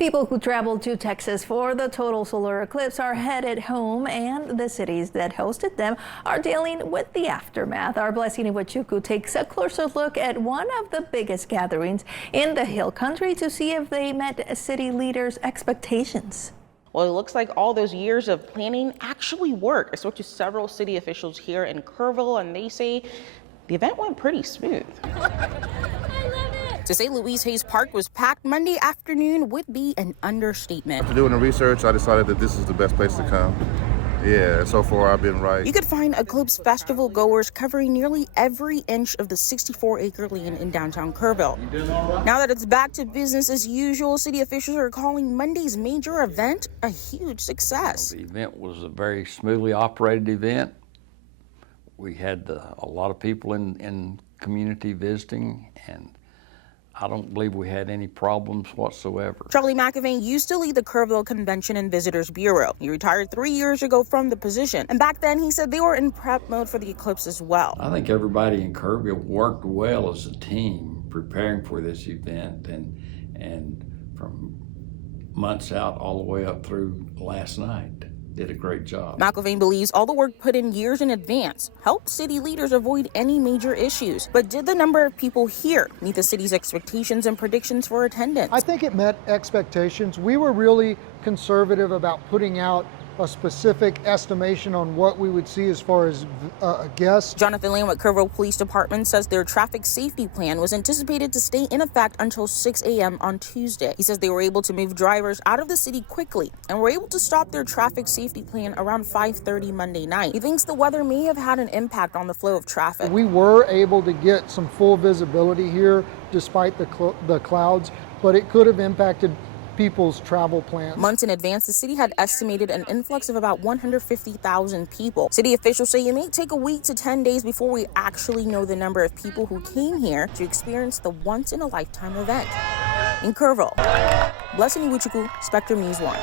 People who traveled to Texas for the total solar eclipse are headed home, and the cities that hosted them are dealing with the aftermath. Our Blessing Iwachuku takes a closer look at one of the biggest gatherings in the Hill Country to see if they met city leaders' expectations. Well, it looks like all those years of planning actually worked. I spoke to several city officials here in Kerrville, and they say the event went pretty smooth. To say Louise Hayes Park was packed Monday afternoon would be an understatement. After doing the research, I decided that this is the best place to come. Yeah, so far I've been right. You could find Eclipse festival-goers covering nearly every inch of the 64-acre land in downtown Kerrville. Now that it's back to business as usual, city officials are calling Monday's major event a huge success. The event was a very smoothly operated event. We had a lot of people in community visiting, and I don't believe we had any problems whatsoever. Charlie McAveen used to lead the Kerrville Convention and Visitors Bureau. He retired 3 years ago from the position. And back then, he said they were in prep mode for the eclipse as well. I think everybody in Kerrville worked well as a team preparing for this event, and from months out all the way up through last night. Did a great job. McAveen believes all the work put in years in advance helped city leaders avoid any major issues. But did the number of people here meet the city's expectations and predictions for attendance? I think it met expectations. We were really conservative about putting out a specific estimation on what we would see as far as guests. Jonathan Lamb with Kerrville Police Department says their traffic safety plan was anticipated to stay in effect until 6 a.m. on Tuesday. He says they were able to move drivers out of the city quickly and were able to stop their traffic safety plan around 5:30 Monday night. He thinks the weather may have had an impact on the flow of traffic. We were able to get some full visibility here despite the clouds, but it could have impacted people's travel plans. Months in advance, the city had estimated an influx of about 150,000 people. City officials say it may take a week to 10 days before we actually know the number of people who came here to experience the once-in-a-lifetime event. In Kerrville, Blessing Iwachuku, Spectrum News 1.